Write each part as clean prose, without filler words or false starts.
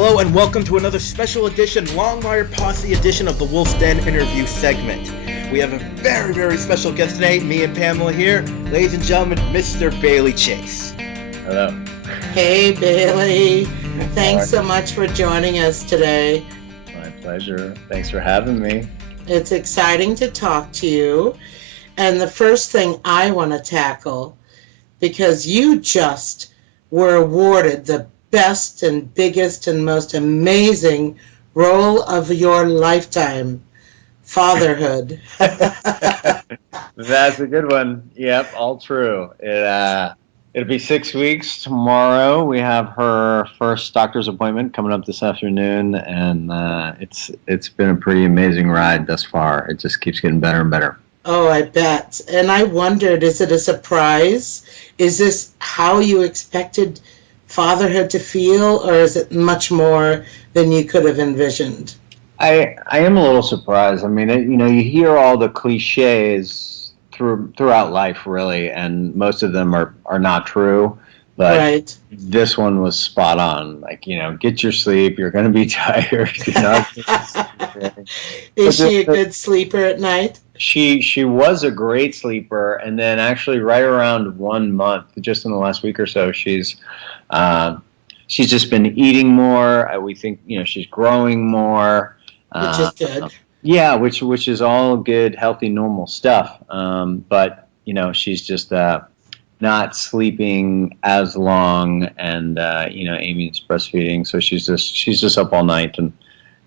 Hello and welcome to another special edition, Longmire Posse edition of the Wolf's Den interview segment. We have a very, very special guest today, me and Pamela here. Ladies and gentlemen, Mr. Bailey Chase. Hello. Hey, Bailey. Thanks so much for joining us today. My pleasure. Thanks for having me. It's exciting to talk to you. And the first thing I want to tackle, because you just were awarded the best and biggest and most amazing role of your lifetime, fatherhood. That's a good one. Yep, all true. It'll be 6 weeks tomorrow. We have her first doctor's appointment coming up this afternoon, and it's been a pretty amazing ride thus far. It just keeps getting better and better. Oh, I bet. And I wondered, is it a surprise? Is this how you expected fatherhood to feel, or is it much more than you could have envisioned? I am a little surprised. I mean, you hear all the cliches throughout life, really, and most of them are not true. But right. This one was spot on. Like, get your sleep. You're going to be tired. Is she a good sleeper at night? She was a great sleeper, and then actually right around 1 month, just in the last week or so, she's just been eating more. We think she's growing more, which is good. Yeah, which is all good, healthy, normal stuff. But she's just not sleeping as long, and Amy's breastfeeding, so she's just up all night and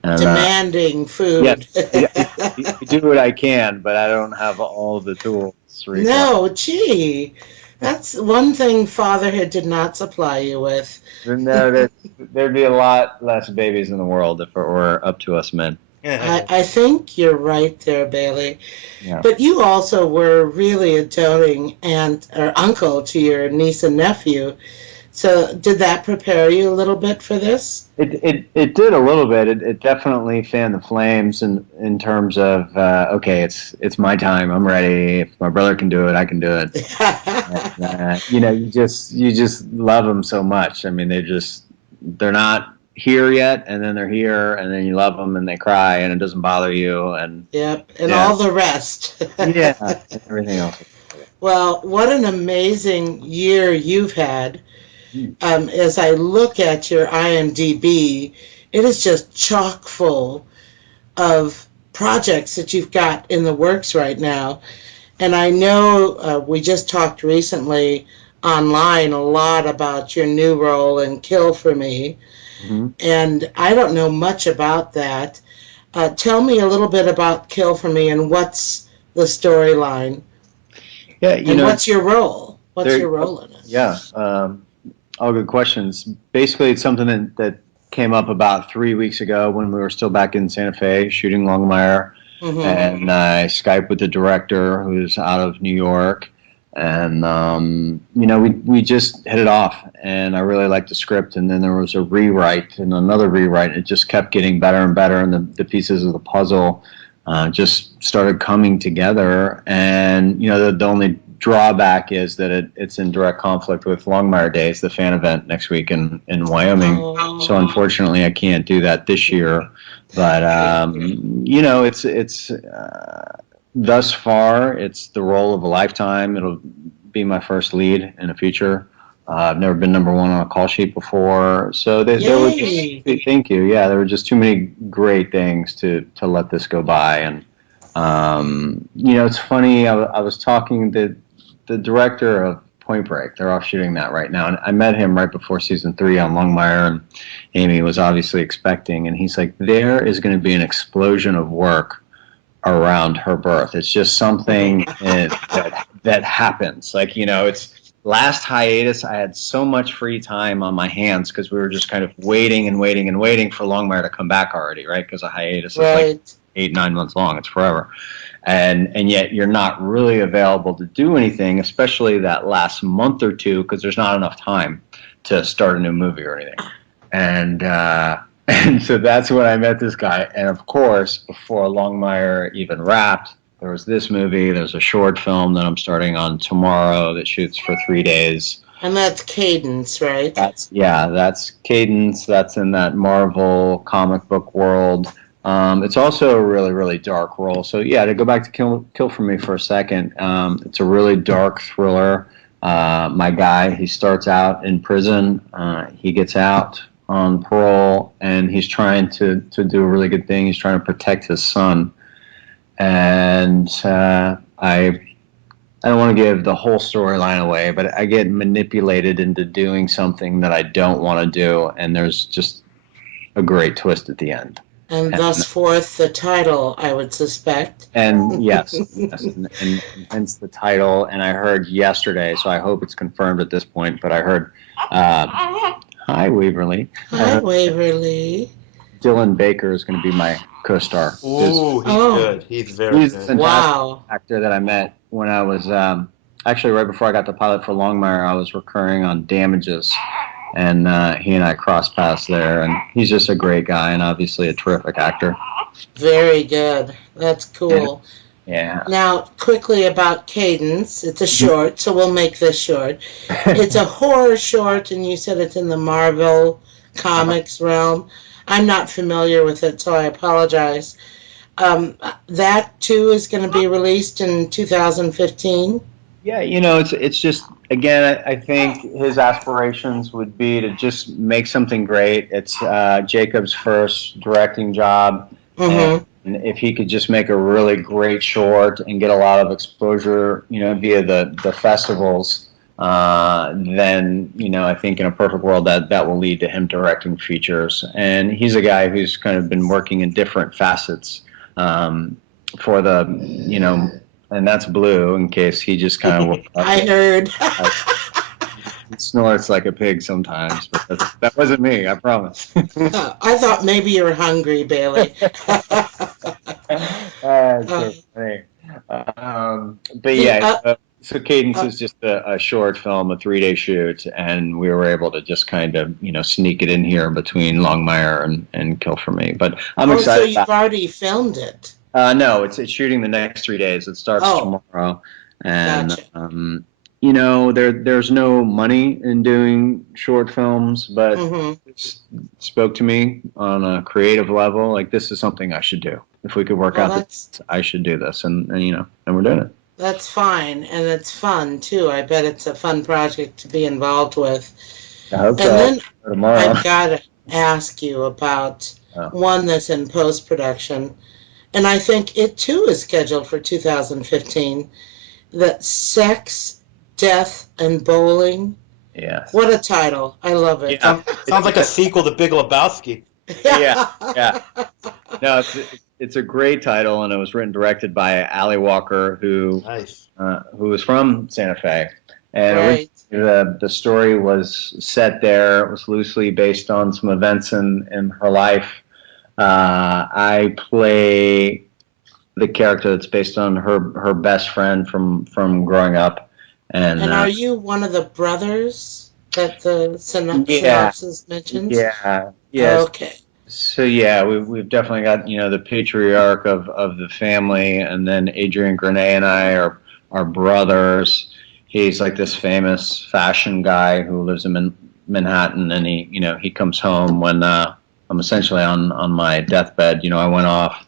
demanding food. I do what I can, but I don't have all the tools. No, gee. That's one thing fatherhood did not supply you with. No, there'd be a lot less babies in the world if it were up to us men. I think you're right there, Bailey. Yeah. But you also were really a doting aunt or uncle to your niece and nephew. So did that prepare you a little bit for this? It did a little bit. It definitely fanned the flames in terms of okay, it's my time. I'm ready. If my brother can do it, I can do it. And, you just love them so much. I mean, they're not here yet, and then they're here, and then you love them, and they cry, and it doesn't bother you, and yep, and all the rest. Yeah, and everything else. Well, what an amazing year you've had. As I look at your IMDb, it is just chock full of projects that you've got in the works right now. And I know we just talked recently online a lot about your new role in Kill for Me. Mm-hmm. And I don't know much about that. Tell me a little bit about Kill for Me and what's the storyline. Yeah, and what's your role? What's your role in it? Yeah. All good questions. Basically, it's something that came up about 3 weeks ago when we were still back in Santa Fe shooting Longmire, and I Skyped with the director who's out of New York, and we just hit it off, and I really liked the script, and then there was a rewrite and another rewrite. It just kept getting better and better, and the pieces of the puzzle just started coming together, and the only drawback is that it's in direct conflict with Longmire Days, the fan event next week in Wyoming. Oh. So unfortunately, I can't do that this year. But it's thus far it's the role of a lifetime. It'll be my first lead in a feature. I've never been number one on a call sheet before, so there were just, thank you. Yeah, there were just too many great things to let this go by, and it's funny. I was talking to the director of Point Break. They're off shooting that right now, and I met him right before season 3 on Longmire, and Amy was obviously expecting, and he's like, there is going to be an explosion of work around her birth. It's just something that happens. Like, it's last hiatus, I had so much free time on my hands because we were just kind of waiting and waiting and waiting for Longmire to come back already, right? Because a hiatus is like 8-9 months long. It's forever. And yet you're not really available to do anything, especially that last month or two, because there's not enough time to start a new movie or anything. And so that's when I met this guy. And of course, before Longmire even wrapped, there was this movie. There's a short film that I'm starting on tomorrow that shoots for 3 days. And that's Cadence, right? That's Cadence. That's in that Marvel comic book world. It's also a really, really dark role. So yeah, to go back to Kill for Me for a second, it's a really dark thriller. My guy, he starts out in prison. He gets out on parole, and he's trying to do a really good thing. He's trying to protect his son. And I don't want to give the whole storyline away, but I get manipulated into doing something that I don't want to do, and there's just a great twist at the end. And thus forth the title, I would suspect. And yes, and hence the title. And I heard yesterday, so I hope it's confirmed at this point, but I heard, hi, Waverly. Hi, Waverly. Dylan Baker is going to be my co-star. Ooh, he's good. He's very He's good. a fantastic actor that I met when I was, actually right before I got the pilot for Longmire, I was recurring on Damages. And he and I crossed paths there, and he's just a great guy and obviously a terrific actor. Very good. That's cool. Yeah. Now, quickly about Cadence. It's a short, so we'll make this short. It's a horror short, and you said it's in the Marvel Comics realm. I'm not familiar with it, so I apologize. That, too, is going to be released in 2015? Yeah, it's just, again, I think his aspirations would be to just make something great. It's Jacob's first directing job. Mm-hmm. And if he could just make a really great short and get a lot of exposure, via the festivals, then, I think in a perfect world that will lead to him directing features. And he's a guy who's kind of been working in different facets for the, and that's Blue, in case he just kind of... I heard. He snorts like a pig sometimes, but that wasn't me, I promise. I thought maybe you were hungry, Bailey. But yeah, so Cadence is just a short film, a 3-day shoot, and we were able to just kind of, sneak it in here between Longmire and Kill for Me. But I'm excited. So you've already filmed it? No, it's shooting the next 3 days. It starts tomorrow, and gotcha. There's no money in doing short films, but it spoke to me on a creative level. Like, this is something I should do. If we could work out this, I should do this, and we're doing it. That's fine, and it's fun too. I bet it's a fun project to be involved with. I hope so. And then tomorrow. I've got to ask you about one that's in post-production. And I think it, too, is scheduled for 2015. That Sex, Death, and Bowling. Yes. What a title. I love it. Yeah. Sounds like a sequel to Big Lebowski. Yeah. No, it's a great title, and it was written and directed by Ali Walker, who was from Santa Fe. And the story was set there. It was loosely based on some events in her life. I play the character that's based on her best friend from growing up. And are you one of the brothers that the synopsis mentions? Yeah. Yes. Okay. So yeah, we've definitely got the patriarch of the family, and then Adrian Grenay and I are brothers. He's like this famous fashion guy who lives in Manhattan, and he comes home when I'm essentially on my deathbed. I went off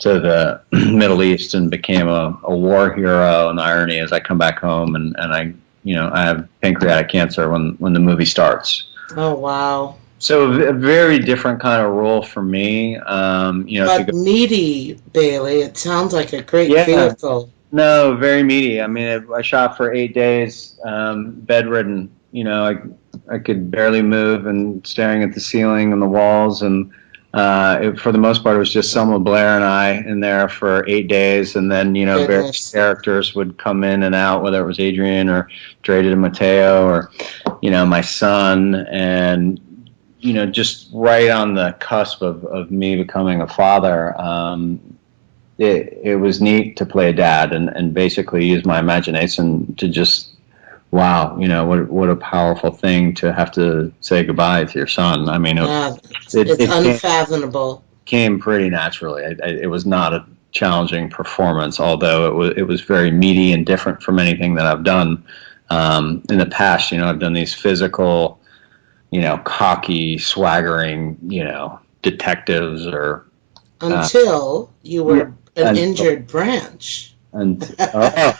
to the Middle East and became a war hero. And the irony is I come back home and I have pancreatic cancer when the movie starts. Oh, wow. So a very different kind of role for me. But meaty, Bailey. It sounds like a great vehicle. No, very meaty. I mean, I shot for 8 days, bedridden. I could barely move and staring at the ceiling and the walls. And for the most part, it was just Selma Blair and I in there for 8 days. And then, various characters would come in and out, whether it was Adrian or Dre de Matteo or, my son. And, just right on the cusp of me becoming a father, it was neat to play a dad and basically use my imagination to just, wow, what a powerful thing to have to say goodbye to your son. I mean, it's unfathomable. Came pretty naturally. It was not a challenging performance, although it was very meaty and different from anything that I've done. In the past, I've done these physical, cocky, swaggering, detectives or Until you were an injured Branch. And that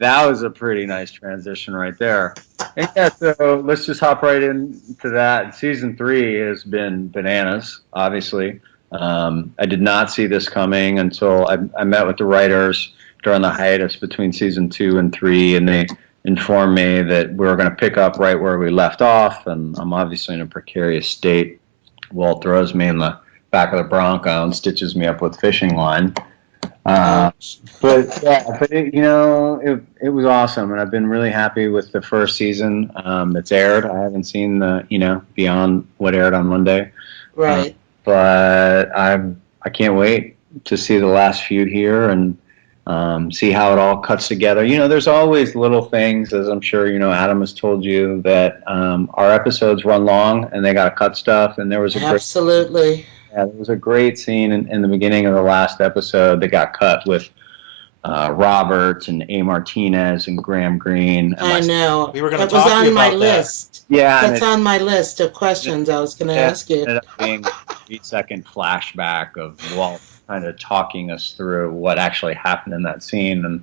was a pretty nice transition right there. And yeah, so let's just hop right into that. Season 3 has been bananas, obviously. I did not see this coming until I met with the writers during the hiatus between season 2 and 3, and they informed me that we were going to pick up right where we left off. And I'm obviously in a precarious state. Walt throws me in the back of the Bronco and stitches me up with fishing line. But it was awesome, and I've been really happy with the first season that's aired. I haven't seen the beyond what aired on Monday, Right. But I can't wait to see the last few here and see how it all cuts together. There's always little things, as I'm sure Adam has told you, that our episodes run long and they got to cut stuff. And there was absolutely. There was a great scene in the beginning of the last episode that got cut with Roberts and A. Martinez and Graham Greene. And I know. We were going to talk to you on my about list. That. Yeah. That's on my list of questions I was going to ask you. It ended up being a 3-second flashback of Walt kind of talking us through what actually happened in that scene. And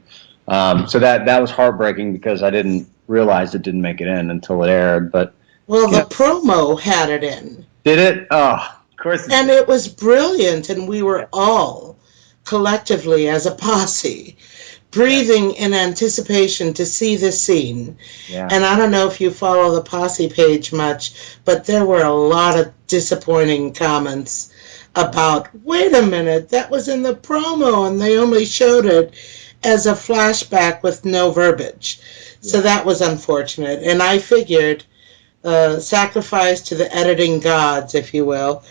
so that was heartbreaking because I didn't realize it didn't make it in until it aired. But well, the promo had it in. Did it? Oh, of course. And it was brilliant, and we were all collectively as a posse breathing in anticipation to see this scene. Yeah. And I don't know if you follow the Posse page much, but there were a lot of disappointing comments about, wait a minute, that was in the promo and they only showed it as a flashback with no verbiage. Yeah. So that was unfortunate. And I figured sacrifice to the editing gods, if you will,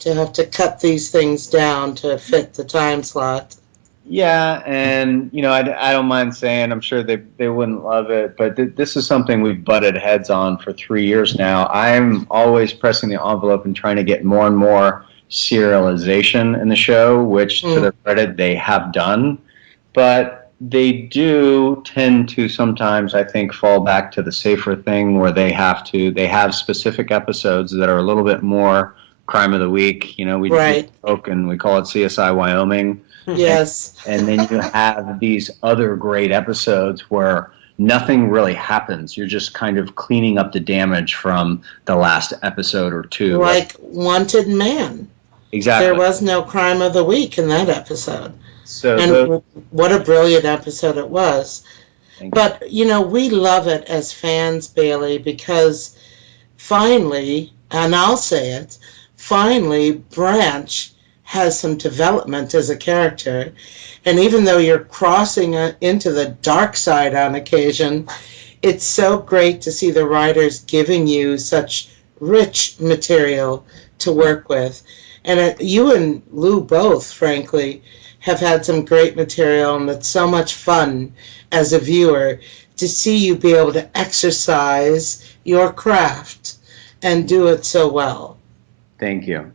to have to cut these things down to fit the time slot. Yeah, and I don't mind saying, I'm sure they wouldn't love it, but this is something we've butted heads on for 3 years now. I'm always pressing the envelope and trying to get more and more serialization in the show, which to their credit they have done, but they do tend to sometimes, I think, fall back to the safer thing where they have specific episodes that are a little bit more crime of the week. We joke and we call it CSI Wyoming. Yes. And then you have these other great episodes where nothing really happens. You're just kind of cleaning up the damage from the last episode or two. Like Wanted Man. Exactly. There was no crime of the week in that episode. What a brilliant episode it was. But, we love it as fans, Bailey, because finally, and I'll say it, finally, Branch has some development as a character. And even though you're crossing into the dark side on occasion, it's so great to see the writers giving you such rich material to work with. And you and Lou both, frankly, have had some great material, and it's so much fun as a viewer to see you be able to exercise your craft and do it so well. Thank you.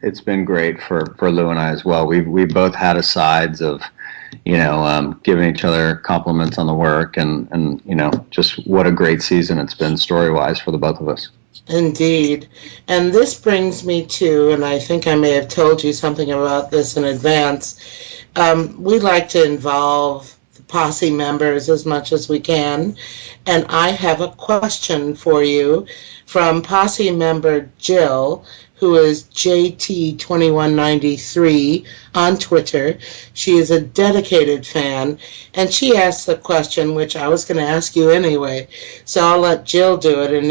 It's been great for Lou and I as well. We both had asides of, giving each other compliments on the work and just what a great season it's been story-wise for the both of us. Indeed. And this brings me to, and I think I may have told you something about this in advance, we like to involve the Posse members as much as we can. And I have a question for you from Posse member Jill, who is JT2193 on Twitter. She is a dedicated fan, and she asked the question, which I was going to ask you anyway, so I'll let Jill do it, and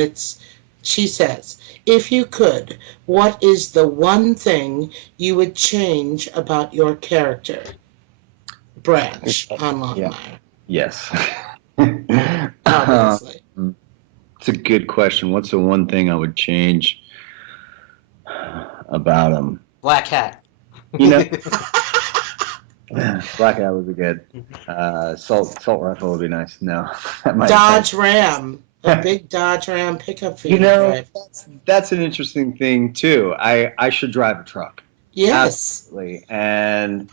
she says, if you could, what is the one thing you would change about your character? Branch on Longmire. Yes. Obviously. It's a good question. What's the one thing I would change about him? Black hat. Black hat would be good. Salt rifle would be nice. No. Dodge Ram. A big Dodge Ram pickup for you to drive. That's an interesting thing, too. I should drive a truck. Yes. Absolutely. And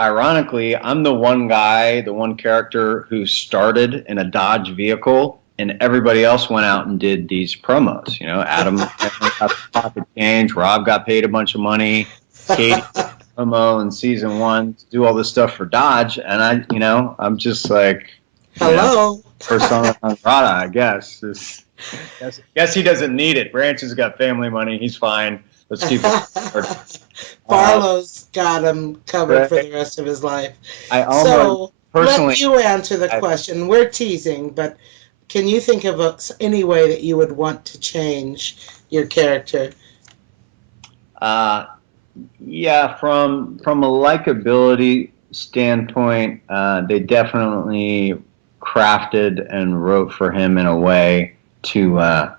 ironically, I'm the one guy, the one character who started in a Dodge vehicle, and everybody else went out and did these promos. You know, Adam got the pocket change, Rob got paid a bunch of money, Katie did a promo in season 1 to do all this stuff for Dodge, and I'm just like, hello, persona non grata, I guess. Guess he doesn't need it. Branch has got family money; he's fine. Let's keep it. Barlow's got him covered for the rest of his life. So let you answer the question. We're teasing, but can you think of any way that you would want to change your character? Yeah, from a likability standpoint, they definitely crafted and wrote for him in a way to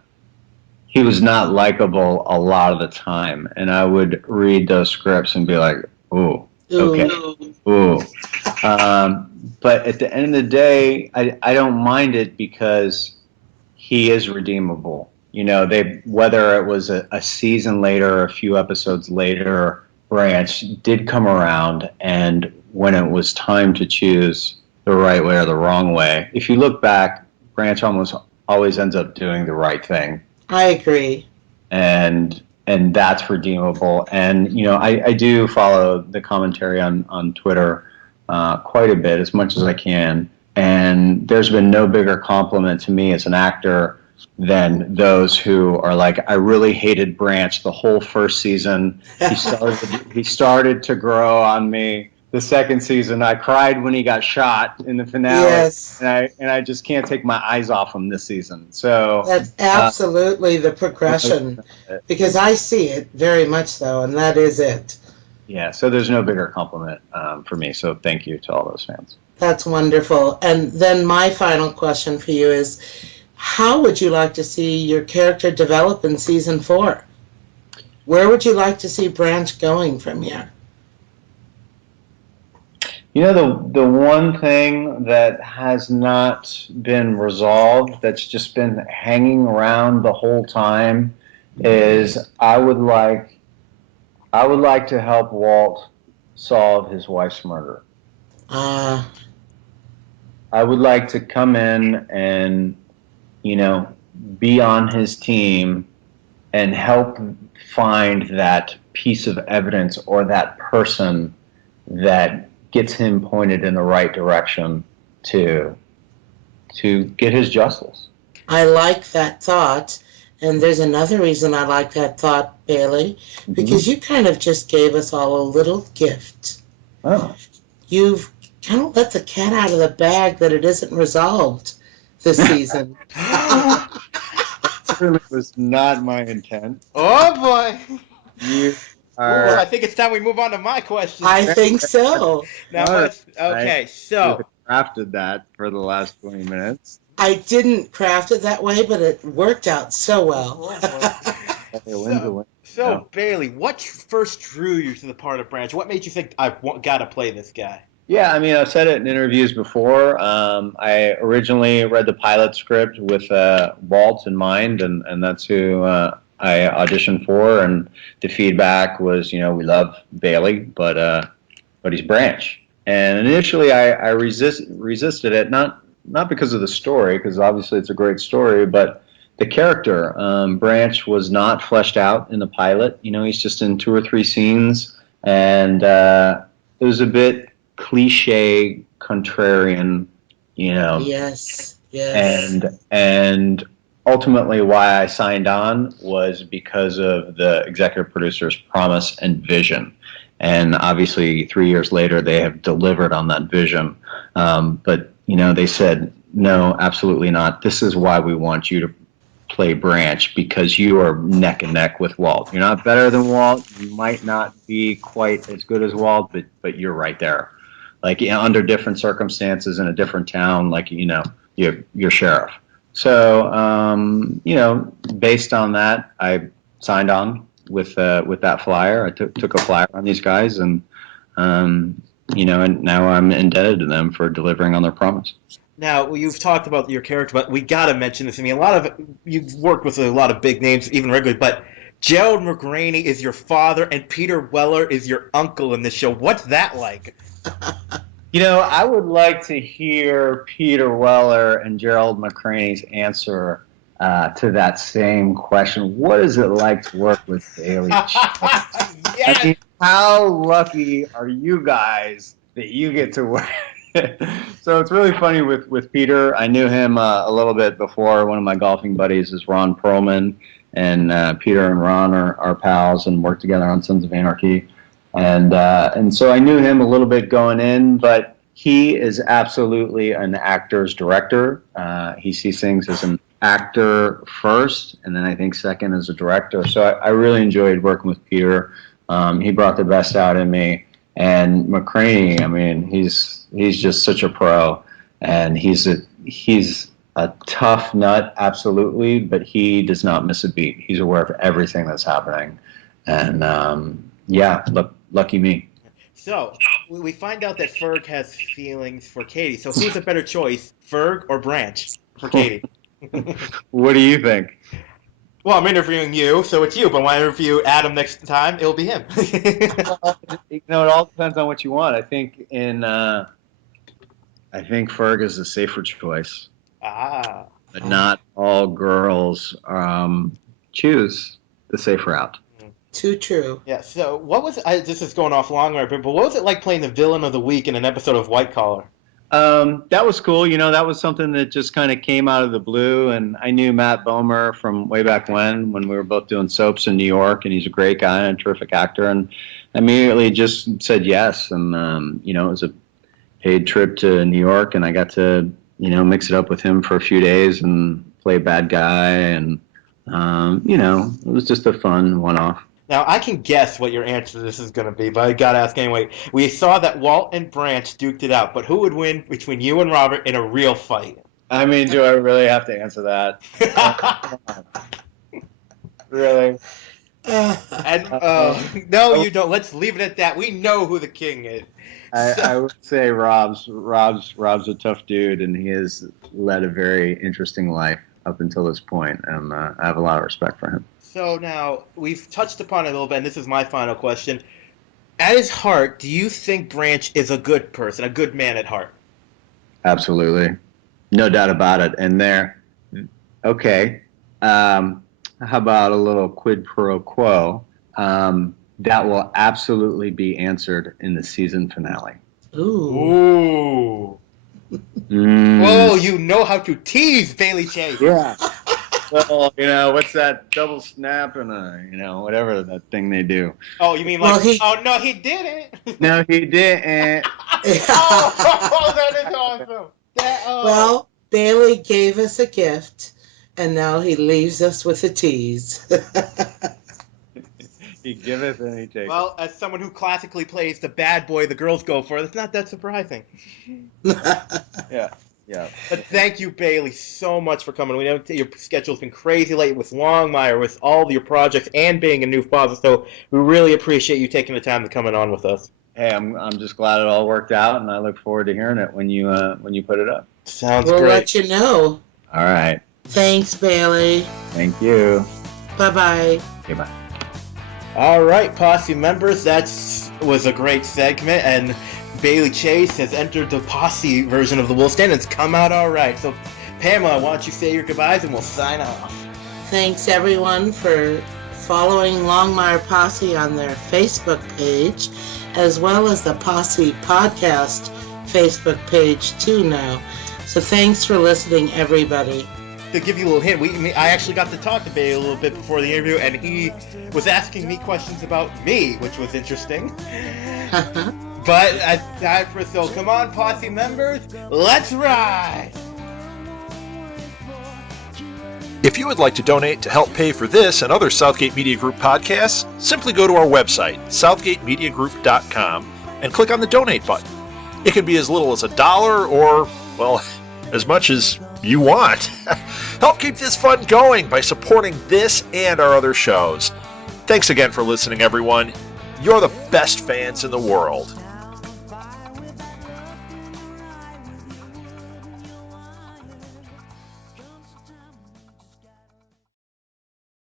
he was not likable a lot of the time, and I would read those scripts and be like, ooh, okay, ooh. But at the end of the day, I don't mind it because he is redeemable. You know, whether it was a season later or a few episodes later, Branch did come around, and when it was time to choose the right way or the wrong way, if you look back, Branch almost always ends up doing the right thing. I agree. And that's redeemable. And, you know, I do follow the commentary on Twitter quite a bit, as much as I can. And there's been no bigger compliment to me as an actor than those who are like, I really hated Branch the whole first season. He started to grow on me. The second season, I cried when he got shot in the finale, yes. and I just can't take my eyes off him this season. So that's absolutely the progression, because I see it very much so, and that is it. Yeah, so there's no bigger compliment for me. So thank you to all those fans. That's wonderful. And then my final question for you is, how would you like to see your character develop in season 4? Where would you like to see Branch going from here? You know, the one thing that has not been resolved, that's just been hanging around the whole time, is I would like to help Walt solve his wife's murder. I would like to come in and, you know, be on his team and help find that piece of evidence or that person that gets him pointed in the right direction to get his justice. I like that thought. And there's another reason I like that thought, Bailey, because you kind of just gave us all a little gift. Oh. You've kind of let the cat out of the bag that it isn't resolved this season. That certainly was not my intent. Oh, boy. Well, I think it's time we move on to my question. I think so. Now, okay, so you crafted that for the last 20 minutes. I didn't craft it that way, but it worked out so well. So Bailey, what first drew you to the part of Branch? What made you think I've got to play this guy? Yeah, I mean, I've said it in interviews before. I originally read the pilot script with Walt in mind, and that's who I auditioned for. And the feedback was, you know, we love Bailey, but he's Branch. And initially, I resisted it, not because of the story, because obviously it's a great story, but the character. Branch was not fleshed out in the pilot. You know, he's just in 2 or 3 scenes, and it was a bit cliche, contrarian, you know. Yes. And ultimately why I signed on was because of the executive producer's promise and vision. And obviously 3 years later, they have delivered on that vision. But, you know, they said, no, absolutely not. This is why we want you to play Branch, because you are neck and neck with Walt. You're not better than Walt. You might not be quite as good as Walt, but you're right there. Like, you know, under different circumstances in a different town, like, you know, you're sheriff. So, you know, based on that, I signed on with that flyer. I took a flyer on these guys, and you know, and now I'm indebted to them for delivering on their promise. Now, you've talked about your character, but we got to mention this. I mean, you've worked with a lot of big names, even regularly, but Gerald McRaney is your father, and Peter Weller is your uncle in this show. What's that like? I would like to hear Peter Weller and Gerald McCraney's answer to that same question. What is it like to work with Bailey Chase? Yes. I mean, how lucky are you guys that you get to work? So it's really funny with Peter. I knew him a little bit before. One of my golfing buddies is Ron Perlman, and Peter and Ron are pals and work together on Sons of Anarchy. And so I knew him a little bit going in, but he is absolutely an actor's director. He sees things as an actor first, and then I think second as a director. So I really enjoyed working with Peter. He brought the best out in me. And McCraney, I mean, he's just such a pro, and he's a tough nut, absolutely, but he does not miss a beat. He's aware of everything that's happening, and lucky me. So we find out that Ferg has feelings for Katie. So who's a better choice, Ferg or Branch for Katie? What do you think? Well, I'm interviewing you, so it's you. But when I interview Adam next time, it'll be him. It all depends on what you want. I think Ferg is a safer choice. But not all girls choose the safe route. Too true. Yeah. So what was this is going off Longmire, but what was it like playing the villain of the week in an episode of White Collar? That was cool. That was something that just kind of came out of the blue. And I knew Matt Bomer from way back when we were both doing soaps in New York, and he's a great guy and a terrific actor. And I immediately just said yes. And, it was a paid trip to New York, and I got to, mix it up with him for a few days and play bad guy. And, it was just a fun one-off. Now, I can guess what your answer to this is going to be, but I got to ask anyway. We saw that Walt and Branch duked it out, but who would win between you and Robert in a real fight? I mean, do I really have to answer that? Really? No, you don't. Let's leave it at that. We know who the king is. I would say Rob's a tough dude, and he has led a very interesting life up until this point, and I have a lot of respect for him. So now, we've touched upon it a little bit, and this is my final question. At his heart, do you think Branch is a good person, a good man at heart? Absolutely. No doubt about it. And okay, how about a little quid pro quo? That will absolutely be answered in the season finale. Ooh. Whoa, you know how to tease, Bailey Chase. Yeah. Well, what's that double snap and whatever that thing they do? Oh, you mean like? Oh no, he didn't. No, he didn't. Oh, that is awesome. Well, Bailey gave us a gift, and now he leaves us with a tease. He giveth and he taketh. Well, as someone who classically plays the bad boy the girls go for, it's not that surprising. Yeah. But thank you, Bailey, so much for coming. We know your schedule's been crazy late with Longmire, with all your projects, and being a new father. So we really appreciate you taking the time to come on with us. Hey, I'm just glad it all worked out, and I look forward to hearing it when you put it up. Sounds great. We'll let you know. All right. Thanks, Bailey. Thank you. Bye-bye. Okay, bye. All right, Posse members, that was a great segment, and Bailey Chase has entered the Posse version of the Wolf's Den, and it's come out all right. So, Pamela, why don't you say your goodbyes, and we'll sign off. Thanks, everyone, for following Longmire Posse on their Facebook page, as well as the Posse Podcast Facebook page, too, now. So thanks for listening, everybody. To give you a little hint, I actually got to talk to Bailey a little bit before the interview, and he was asking me questions about me, which was interesting. But so come on, Posse members, let's ride! If you would like to donate to help pay for this and other Southgate Media Group podcasts, simply go to our website, southgatemediagroup.com, and click on the donate button. It can be as little as $1 or, well, as much as you want. Help keep this fun going by supporting this and our other shows. Thanks again for listening, everyone. You're the best fans in the world.